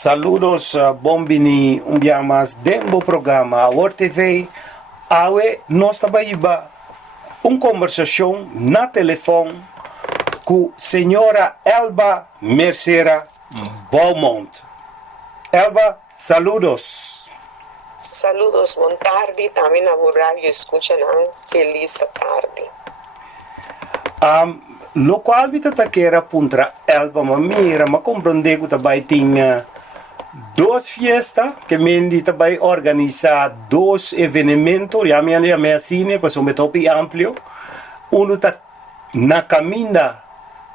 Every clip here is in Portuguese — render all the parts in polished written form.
Saludos, bombini, un día más dentro programa Award TV. Awe, nós trabalhamos uma conversação na telefone com a senhora Elba Mercera Beaumont. Elba, saludos. Saludos, buon tardi, também na rádio escuchan, feliz tarde. Lo qual vi tatakera puntra Elba, ma compreende que também tinha duas fiestas que mendi também organizar dois eventos, já me assim, para um topi amplo. Um tá na caminha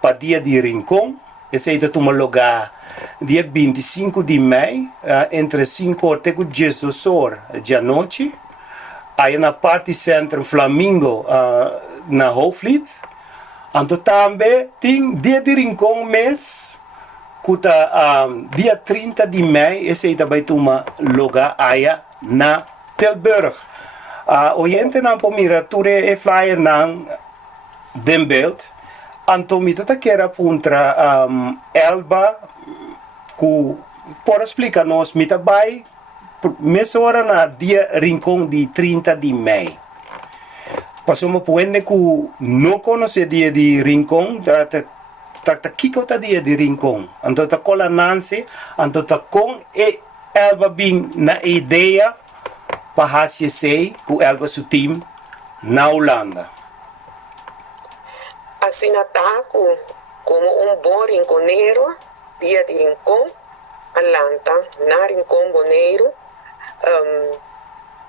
para dia de Rincón, esse aí tá lugar dia 25 de maio, entre 5 até 10 horas de noite. Aí na parte centro Flamingo, na Hoofvliet. Então também tem dia de Rincón mês, que dia 30 de maio, esse aí também toma lugar aí na Tilburg. Oriente não pomira ture e flyer não den beeld. Então me tata quer apuntar Elba que por explicar-nos me também mês hora na dia Rincón de 30 de maio. Passou-me puende que não conhece dia de Rincón, tá kiko ta dia de Rincón. Então tá cola Nancy, então tá com e Elba bin na ideia para sei com Elba seu time na Holanda. Assim tá como bom rinconeiro, dia de Rincón, Atlanta, na Rincón Boneiro,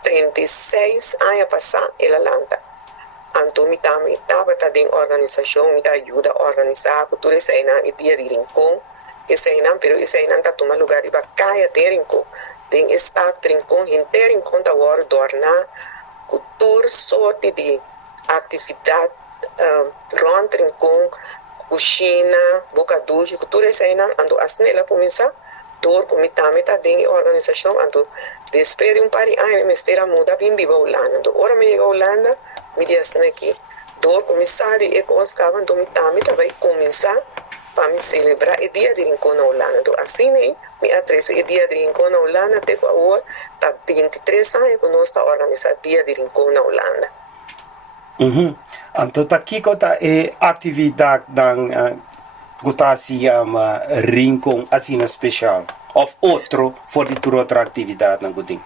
36 anos passar em Atlanta. Então, me estava dentro da organização, me ajuda a organizar, que tudo isso aí na dia de Rincón, que isso aí não, pero isso aí não está tomando lugar, e vai cair de Rincón, tem estado Rincón, inteiro Rincón está agora tornar, que toda sorte de atividade, rond Rincón, cozinha, bocadinho, que tudo isso aí não, então, assim ela começa, todo como está dentro da organização, então, depois de par de anos, me esteja muda bem viva a Holanda, então, agora me chega a Holanda, me diz aqui, do começar de ecoscava, então me vai começar para me celebrar o dia de Rincón na Holanda. Então assim me atrasa o dia de Rincón na Holanda, até agora está 23 anos que nós estamos organizando o dia de Rincón na Holanda. Então aqui está a atividade que está se chama Rincón assim especial, ou outro, for de outra atividade na Gudim.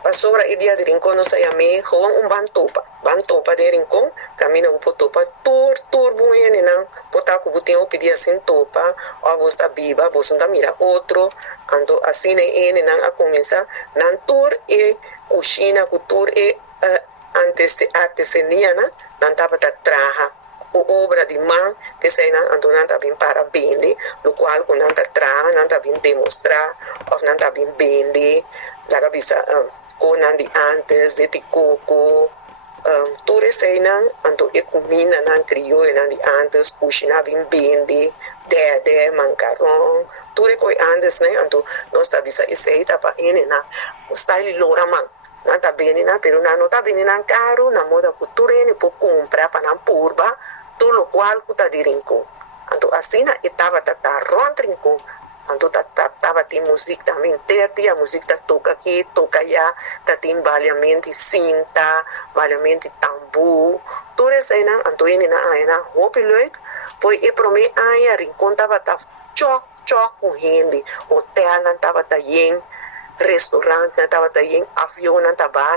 Passou o dia de Rincón, nós chamamos gewoon bantopa de Rincón, camina por topa, tur bueno, não, botar com botinho o pedir assim topa, ou você está viva, você não mira outro, então assim né, não a começar, não tur e cozinha, tur e artesania, não tava da traja, obra de mão, que sei não, então não tá bem para vender, no qual não tá traja, não tá bem demonstrar, ou não tá bem vender, lá cabeça com de antes de coco, tudo isso aí não, então a comida não criou de antes, cozinha bem vende, dede, macarrão, tudo isso antes né, então nós tá visa isso aí tá para ele na, o style loraman, não tá bem na, pero não tá bem na caro, na moda cultura ele pode comprar para na purba, tudo o qual tá de Rincón, então assim na etapa tá rond Rincón. Então tava tem música também, a música toca aqui, toca allá, tem balhamento cinta, balhamento tambu, tudo isso aí, então ele na roupa leuk, foi e para mim aí Rincón tava choc com gente, hotel não tava yen, restaurante não tava yen, avião não tava,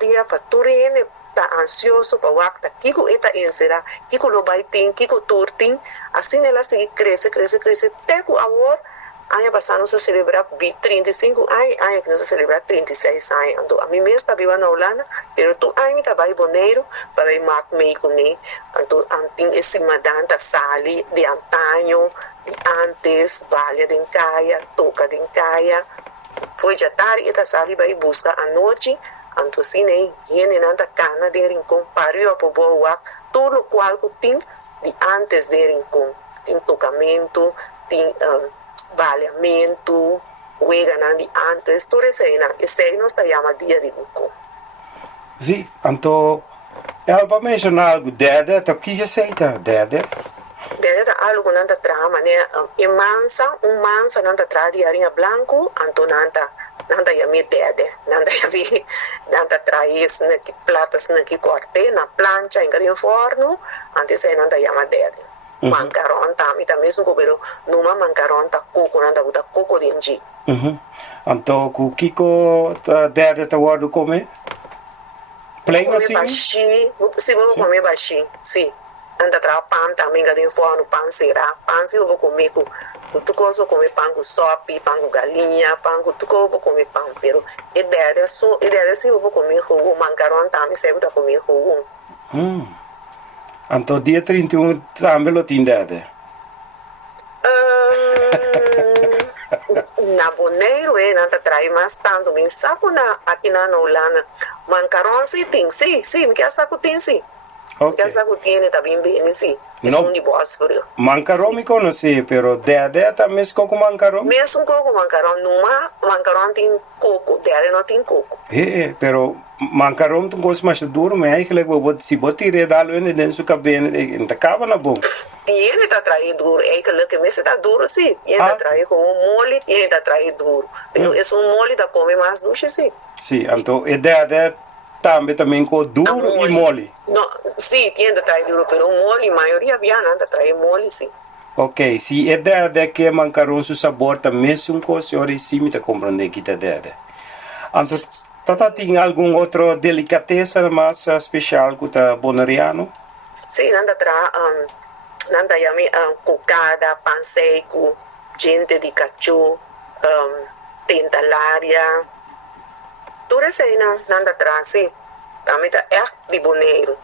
dia para tudo ele tá ansioso para wakta kiko eta encerrar kiko lo vai tem kiko turtin assim ela segue cresce até que agora ano passado nós celebrar 35 anos que nós celebrar 36 anos então a mim mesmo está viva na Holanda pero tu ano está vai boneiro para ir mak mei com ele então tem esse madanta sali de antanho de antes vale de caia toca de caia foi já tarde eta sali vai buscar a noite. Então, assim, ele não está cana de Rincón, pariu a boa, tudo o qual tem de antes de Rincón. Tem tocamento, tem balhamento, huega de antes, tudo isso aí. Isso aí nós chamamos dia de Rincón. Sim, então, ela vai mencionar algo, dede, então o que você está, dede? deve algo nanta tra mane e mansa nanta tra di arinha blanco anto nanta yami dede nanta tra is na que platas na que corte na plancha em cada forno antes aí nanta yama dede mancaron também são pero numa mancaron ta coco nanta buta coco dinji anto ku kiko dede ta wadu come plain assim baixi se vou comer baixi sim anda tra pan também cada forno pan será pan se eu vou comer com tu coisa comer pão com sopa, pão com galinha, pão com tu vou comer pão, pero ideia se eu vou comer roubo, macarrão também se eu vou comer roubo. Então dia 31 também lo tem ideia. Na Bonaire nanta trai mais tanto, me saco na aqui na Holanda, macarrão sim, me quer saco tem sim. Okay. Ya sabe tiene también bien sí. Es No. un divorcio, pero. Mancarón me conocí, pero de también es coco mancarón. Me es un coco mancarón, numa mancarón tiene coco, de no tiene coco. Pero mancarón tu gosto mais duro, mas eigenlijk se botar dalo en dentro do cabelo, en ta cava na bom. Tiene está traído duro, eigenlijk que me está duro sí. Tiene está traído como mole, tiene está traído duro. Pero es un mole da come más dulce sí. Sí, então ideia também com duro e mole. No, sí, tiene traído duro, pero mole, mayoría bien anda trae mole sí. Ok, se ideia de que mancarón su sabor também é um coisa, eu sim me compreender que ideia. Então, tata tem algum outro delicateza mais especial que tá bonariano? Sí, nanda yami cocada, pan seco, gente de cacho, tentalaria. Tudo isso aí nanda atrás, sim. Também tá de boneiro.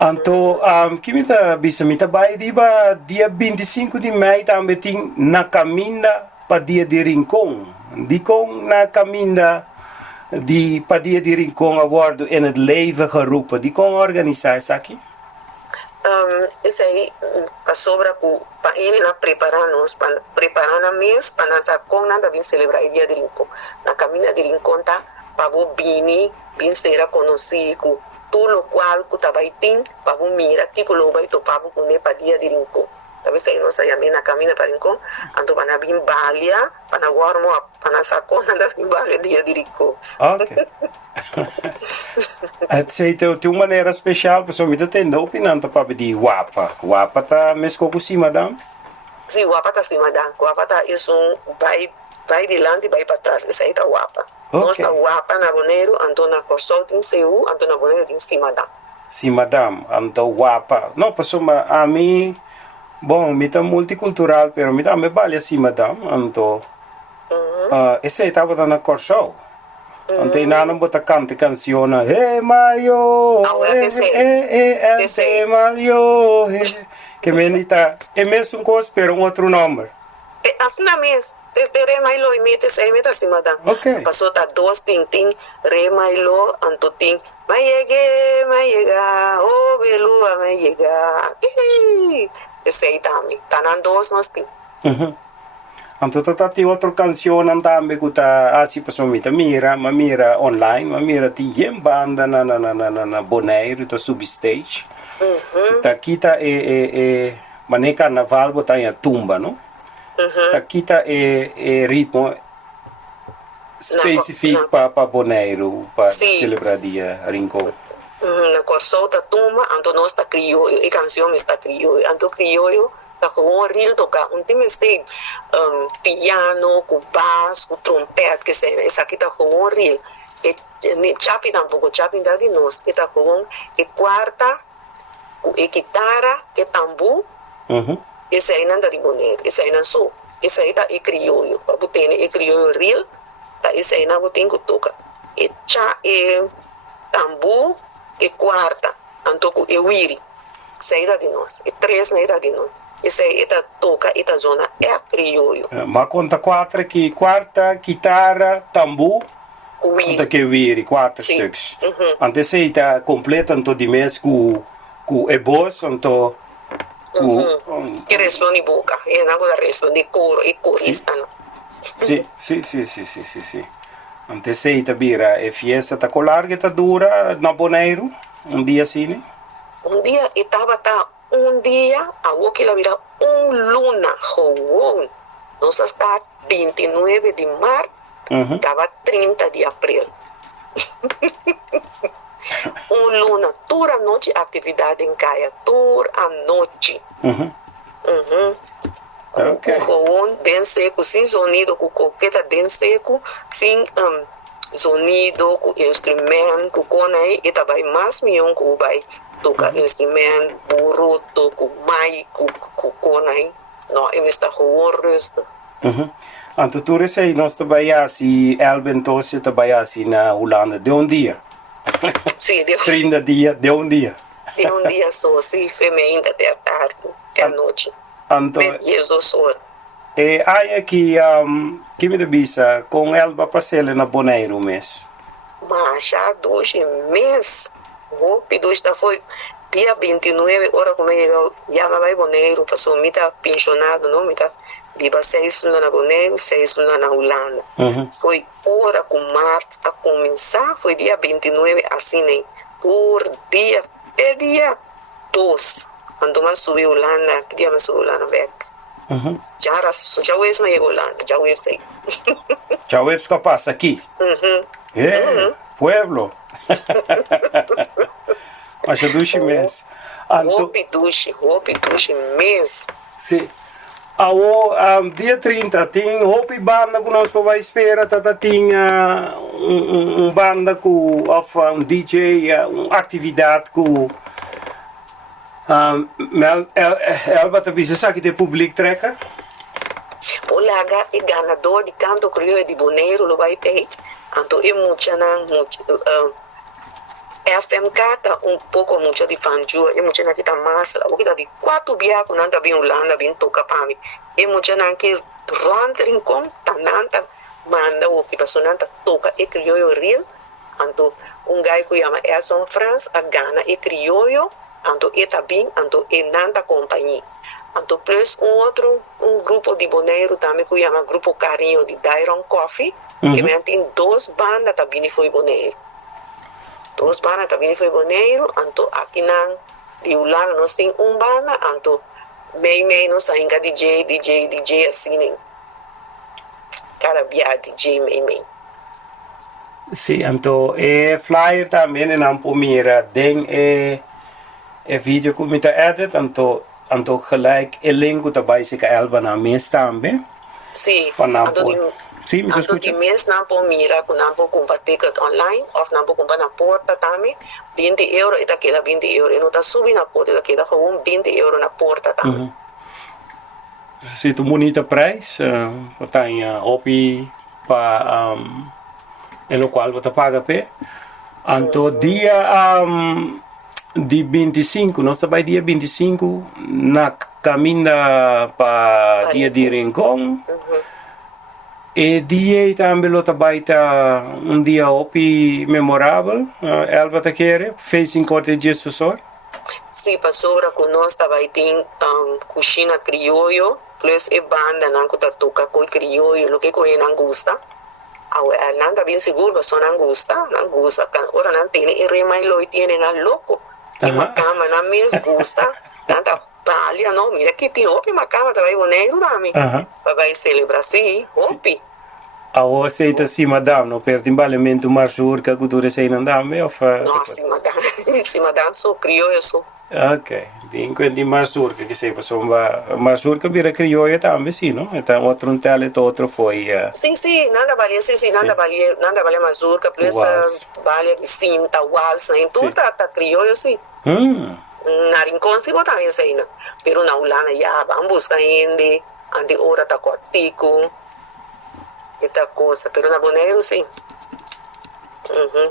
Então, que me tá bisa me tá vai dia 25 de maio também tem na caminha para dia de Rincón. Dicom na caminha de para dia de Rincón abordo em het leven geroepen. Dicom organizar isso aqui? Isso aí sobre para ele na preparar na mês para nós com nada vir celebrar o dia de Rincón. Na caminha de Rincón tá para o bini ser conhecido tudo o qual que tá vai ter para o mira que o vai topar com ne para dia de Rincón. Talvez aí nós aí na caminha para Rincón, ando para vir balia, para guarmo para saco nada vir balia dia de Rincón. Ok. Sei tem uma maneira especial, pessoal me tem opinião para pedir wapa. Wapa tá mesmo com cima dam? Sim, wapa tá cima dam. Wapa tá isso vai de lado e vai para trás. Isso aí tá wapa. Nós tá wapa na Bonaire, ando na Corsol tem seu, ando na Bonaire tem cima dam. Cima dam, ando wapa. Não, pessoal, a mim bom, me tá multicultural, pero me dá me vale cima dam, ando. Esse aí tava na Corsol. Ante nanam bota canta canzone Mayo Mayo que menita é mesmo coisa pero um outro nome assim na mês re Mailo e mete se meta cima da passou tá dois ting re Mailo anto ting maiega o belua maiega esse aí também tá na dois nós ting Anto tata outra canção andambe kuta asi pessoa mira online, mira ti banda na Bonaire to substage. Ta kita mane carnaval bota em tumba, no? Ta kita ritmo específico para Bonaire para celebrar dia Rincón. Na Corsol ta tumba, anto nós ta criollo, e canção está criollo, anto criollo tá com um reel tocar time este piano com bass com trompete que sei essa aqui tá com um reel e chapi tampouco chapi da de nós e tá com e quarta e guitarra e tambu esse aí não dá de Bonaire esse aí não sou esse aí tá e criollo para botar e criollo reel tá esse aí não botem que toca e tambu e quarta antoco e wiri esse aí dá de nós e três não dá de nós esse aí toca esta zona é criollo. Mas conta quatro aqui, quarta, guitarra, tambu, conta que vire, quatro stuks. Antes aí tá completa, então de mês com ebos, então que responde boca, e não pode responder coro e corista. Sim. Antes aí tá vira, e fiesta tá colar que tá dura na Bonaire, dia assim, né? Dia estava un dia, a que la vira luna, gewoon. Nós está 29 de março, estava 30 de abril. Luna, toda a noite atividade em Caia, toda a noite. Okay. Com seco, sem sonido, com coqueta seco, sem sonido, com instrumento, com aí, e também mais milhão que vai tocar instrumento, burroto, com maico, com aí. Não, eu estou com resto. Então, tu recei, nós trabalhamos assim, Elben Tosse trabalhamos na Holanda, de um dia. Sim, de 30 dias, de um dia. De um dia só, sim, feminino até a tarde, até a noite. Então, e aí aqui, que me avisa, com Elba Parcela na Bonaire mês? Mas já 2 meses, o pedido foi dia 29, hora como eu já vai Bonaire, passou me tá pensionado, não me tá viva 6 anos na Bonaire, 6 anos na Holanda. Foi hora com março a começar, foi dia 29, assim, né? Por dia, até dia 2. Quando eu subi a Holanda, que dia eu subi a Holanda, velho? Já o ex me Holanda, já o ex aí. Já o ex capaz aqui? Pueblo. Mas é 2 meses. Roupa duche mês. Sim. Dia 30 tem roupa e banda que nós para esperar, tinha banda com um DJ, uma atividade com Elba também sabe que é public tracker. O laga é ganador de canto crioulo de Bonaire, lo vai ter. Então é muito FMK tá pouco muito de fanjua, é muito na que tá massa, o que tá de 4 biá com nada bem Holanda, bem toca para mim. É muito na que rondring com tananta manda o que passou nanta toca é crioulo real. Então guy que chama Elson France a Ghana é crioulo. Então, é também, é nada companhia. Então, plus outro, grupo de Bonaire também, que chama Grupo Carinho de Dairon Coffee, que tem 2 bandas também foi Bonaire. 2 bandas também foi Bonaire, então, aqui na Holanda nós temos banda, então, meio nós ainda DJ, assim, né? Cada dia DJ, meio. Sim, então, flyer também, não pomira, den vídeo que me edit, então gelijk elenco daarbij se que Elba na mês também. Sim. Sim, me escuta. De mês não pode mirar, não pode comprar ticket online, ou não pode comprar na porta também. 20 euros, e queda 20 euros. E não está subindo na porta, queda com 20 euros na porta também. Se tu bonita preço, tem opi para o qual você paga pé. Então dia de 25, nós vai dia 25 na caminha para dia de Rincón. E dia também lo tabaita dia opi memorável. Elba te quer fez em corte de Jesus. Sim, passou com nós tabaita cozinha crioulo, plus e banda não que toca com crioulo, lo que coi não gosta. Não está bem seguro, só não gosta. Ora não tem, e remai lo tiene na louco. E uma cama na mesa gosta, tanta palha, não, mira que tem opi, uma cama também boneiro também. Vai celebrar sim, opi. A aceita sim, madame, não perde embalamento mais juro que a cultura sei não dá, meu fa. Não, sim, madame, sou crioulo, sou. Ok, enquanto mais juro que sei, passou mais juro que vira crioulo também, sim, não? Então outro talento, outro foi. Sim, nada valia, nada valia mais juro que plus valia de cinta, walsa, em tudo tá crioulo, sim. Na Rincón se botar em cena, pero na Holanda já vamos buscar ande hora tá cortico. Esta coisa, pero na Bonaire sim.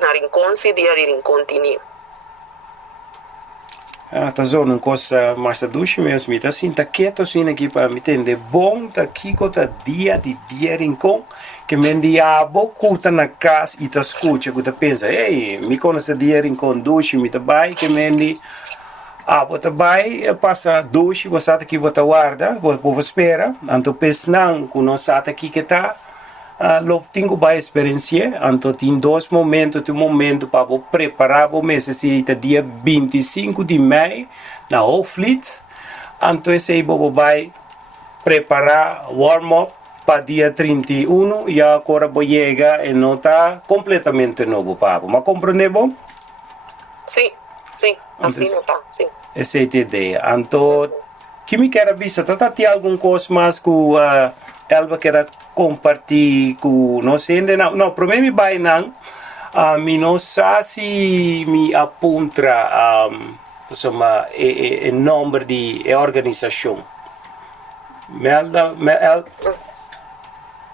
Na Rincón se dia de Rincón tinha. Tá zoando coisa mais da ducha mesmo, tá assim, tá quieto assim aqui para me entender. Bom, tá aqui com tá dia Rincón, que me diabo cuta na casa e tá escuta, que tá pensa, ei, me conhece dia Rincón ducha, me tá vai, que me di você vai, passa ducha, você tá aqui, você guarda, você espera, então pensa não, que nós tá aqui que tá, lo tenho ba experiência, então tem dois momentos, tem momento para preparar o mês, necessita dia 25 de maio na Hoflit, então esse aí vai preparar warm-up para dia 31 e agora vou chegar e não está completamente novo, Pablo. Mas compreendeu? Sim, assim não está, sim. Essa é a ideia. Então, que me quer avisar, tem alguma coisa mais que Elba quer compartilhar com nós ainda? Não, para mim vai não. Me não sei se me aponta o nome de organização.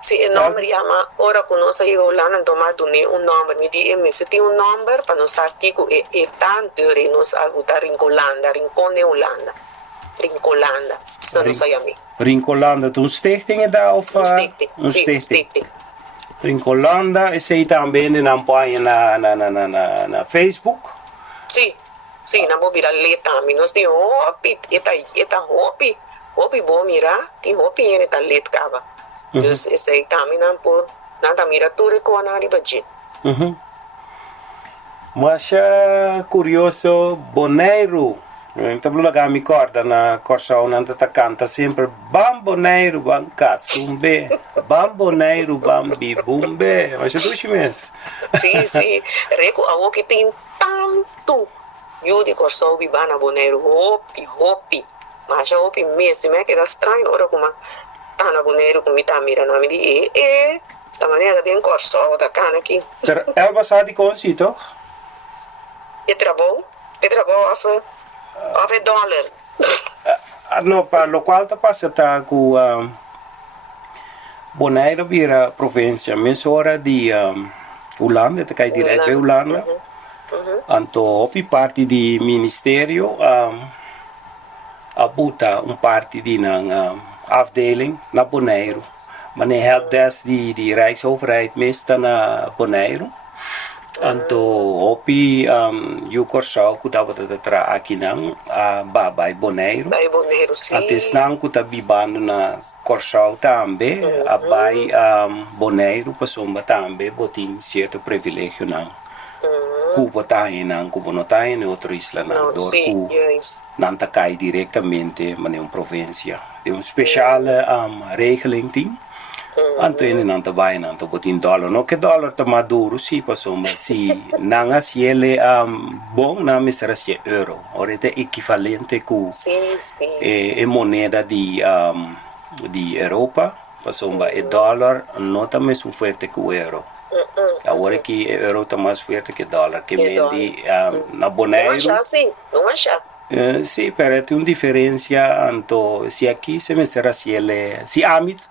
Sim, o nome chama Ora Conosco e Holanda, então mais do que nome. Me diz, se tem nome para nós aqui, é tanto de nós ajudar em Holanda, Rincón de Holanda. Rincolanda, senão não sai a mim. Rincolanda, tu stichting daar of? Stichting. Rincolanda, esse aí também na página na Facebook? Sim, na boa virar letra, nós tem hopi, hopi bom mirar, tem hopi em eta letra cava. Então esse aí também não por nada mira tudo com a nariz. Mas curioso, Boneiro. Então, lugar me corda na Corsão, não tá canta sempre Bamboneiro, Bancasumbe, Bamboneiro, Bambi, Bumbe. Mas eu tô mesmo. Sim. Reco, a que tem tanto. Eu de Corsão, Bibana, Boneiro, hopi. Mas a hopi mesmo, é que dá estranho, ora como tá na Boneiro, como tá mirando, me diz, da maneira de Corsão, da cana aqui. Ela sabe com isso, então? É trabalho of $1. No, para lo qual tá passa com Bonaire vira província, mas hora de Holanda, tá cai direto para Holanda. Então, opi parte de ministério a buta parte de na afdeling na Bonaire. Maar ne helpdesk de Rijksoverheid meestal na Bonaire. Anto opi eu Corsau que tava tra aqui não Babai Boneiro. Sim. Antes não que tá bibando na Corsau também, a bai Boneiro passou também botin certo privilégio não. Cuba tá aí não, Cuba não tá aí outro isla não. Sim, não tá cai diretamente, mas é uma província. Tem especial regeling tem. Anto ini nanta bai nanta botin dollar no que dollar ta maduro si passou mas si nanga si ele bom na misera si euro orete equivalente com e moneda de Europa passou mas e dollar não tá mesmo forte que o euro agora que o euro tá mais forte que dólar que mendi na Bonaire não achar sim pero tem uma diferença anto se aqui se misera si ele si amit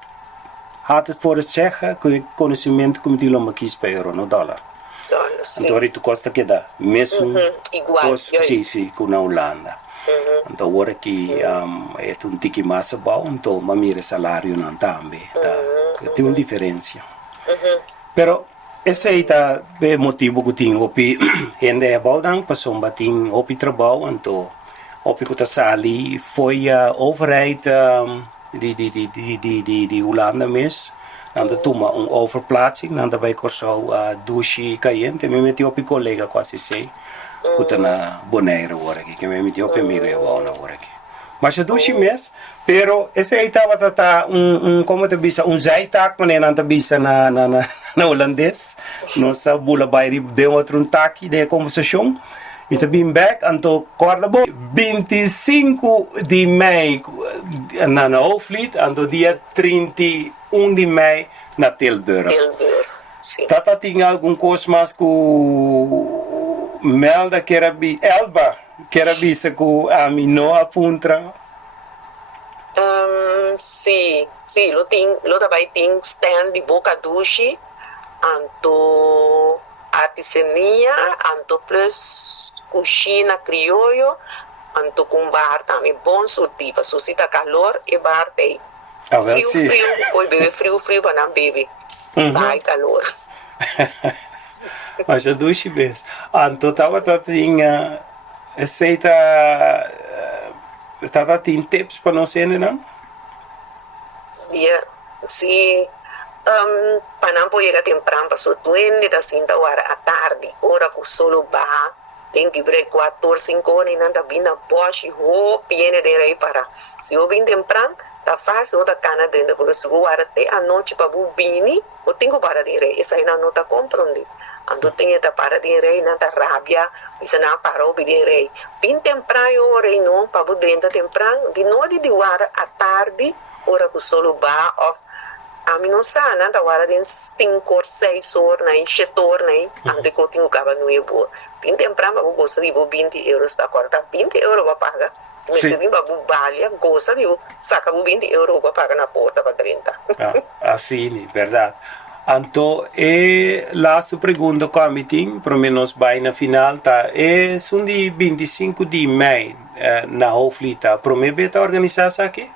had het voor het zeggen, conhecimento como de loma quis para euro, no dólar. Então, tu custa que dá, mesmo igual, sim, com na Holanda. Então, agora que é um tique mais bom, então, mamira salário não também, tem uma diferença. Pero, esse aí tá o motivo que tem opi, ainda é bom, não, passou um batim opi trabalho, então, opi que tá sali, foi a overheid, die Holanda mis. Dan de toen maar een overplaatsing, dan daarbij Corsau douche cayente, me meti op een collega quasi sei, kuta na Bonaire hoor ik, me meti op een mega wonen hoor ik. Maar ze douche mes, pero esse aí tava como te bisa zijtaak, maar dan te bisa na holandês, nossa bula bairi de outro taki de conversação. E também back anto Córdoba 25 de maio na Hoflit, anto dia 31 de maio na Tilburg. Tata tinha algum coisa mais que Melda que era Elba que era bisa que a mim não apunta. Sim, lo também tem stand de boca douche, anto artesania, anto plus cucina criollo, anto com bar também bom surtiba, suscita calor e bar tem. Frio, poi bebe frio para não beber. Vai calor. Mas a duas vezes. Anto tava tinha aceita tava tem tips para não ser não? Yeah, sim. Panampo llega temprano, pasó 20 da 5 horas a tarde, hora que solo va, tem que break 4, 5 horas e nada vinda bosch, roupa, viene de rei para. Se eu vim temprano, tá fácil, outra cana dentro, porque se eu era até a noite para o bini, eu tenho para de rei, essa aí não tá compreendendo. Então tem que para de rei, não tá rabia, isso não parou de rei. Bem temprano, eu rei não, para o dentro temprano, de noite de hora a tarde, hora que solo va, a mim não sabe, né? Da hora de 5 ou 6 horas, né? 7 horas, né? Antes que eu tinha acabado no ebo. Bem temprano, eu gosto de 20 euros, tá? Agora tá 20 euros para pagar. Mas se eu vou balia, gosta de sacar 20 euros para pagar na porta para 30. Assim, verdade. Então, lá a pergunta que a meeting, pelo menos vai na final, tá? É um dia 25 de maio, na Hoflita. Promete organizar isso aqui?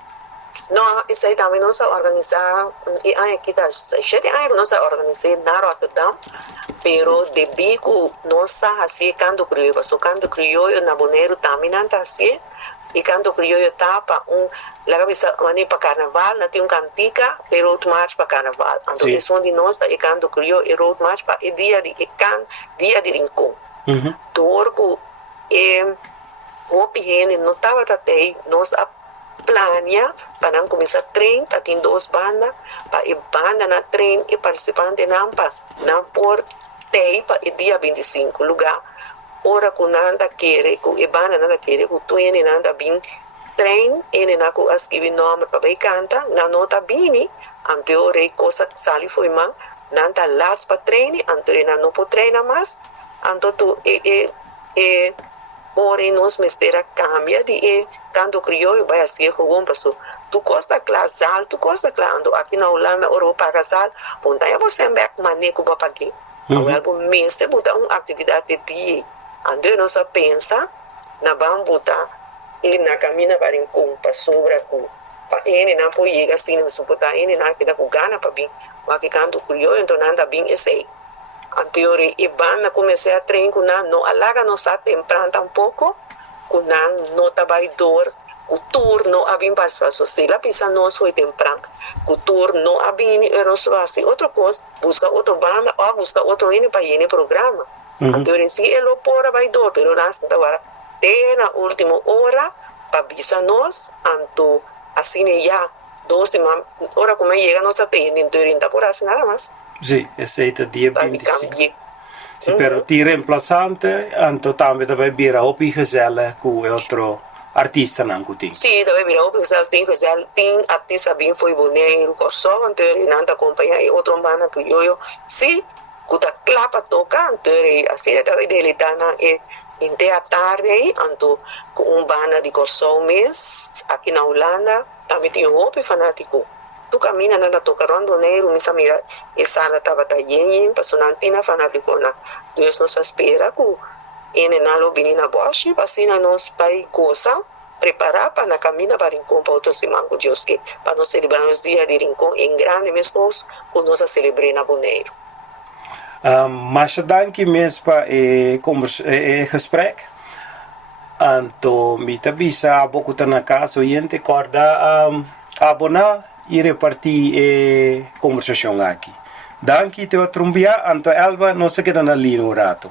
Não, isso aí também não se organiza, e aqui tá, 7 anos não se organiza na Rotterdam, pero de bico não se assim quando criou, so quando criou na Bonaire também não tá assim, e quando criou tapa lá cabeça mani para carnaval, não tem cantica, e road march para carnaval. Então isso onde nós tá e quando criou e road march para dia de rincón. Torco o piene não tava até nós plania para não começar trem, tem 2 bandas, para a banda na trem e participante não por tei para o dia 25 lugar, ora que nada quer, que a banda nada quer, que tu ene nada bem trem, ene na que escrever nome para ir cantar, na nota bem, anterior coisa sali foi mal, nada lá para treine, anterior não pode treinar mais, então tu ora nós mestera cambia de quando criou vai assim jogou passou tu costa classe alto costa claro aqui na Holanda ora paga sal ponta eu você back maneco para pagar o algo mestre botar uma atividade de dia ando não só pensa na vamos botar ele na caminha para um para sobra com para ele não pode chegar assim não suportar ele não que dá com gana para bem aqui quando criou então nada bem esse anterior e banda comecei a treinar com não alaga não sabe temprano tampouco com não trabalhador o turno a bem participação se lá pensa nós foi temprano o turno a bem eu só assim outra coisa busca outra banda ou busca outro ine para ir no programa anterior se ele por trabalhador pero lá agora até na última hora para bisa nós anto assim já 2 semanas hora como chega nós atende então ainda por assim nada mais. Sì, è stato dia 25. Sì, però ti reemplazante, anto tambe da bere opi gezelle con altro artista nan kuti. Sì, da bere opi gezelle, tin artista bin foi boneiro, corso, anterior nanta companhia e outro banda que eu. Sì, kuta clapa toca, anterior assim da bere dana e inte a tarde aí, anto com banda de corso mês aqui na Holanda, também tinha opi fanático. Tu camina nada toca rondoneiro, misa mira, e sala tava tá yen, passou na antina fanático na. Deus nos espera que ene nalo benina boshi, passina nos pai coisa, preparar para na camina para rincón para outro simango Deus que para nós celebrar os dias de rincón em grande mesmo, o nós a celebrar na Bonaire. Mas dank mesmo para gesprek. Anto mita bisa aboku na casa oyente corda abonar e repartir conversação aqui. Danke te va trumbia, anto Elba, não se queda na linha o rato.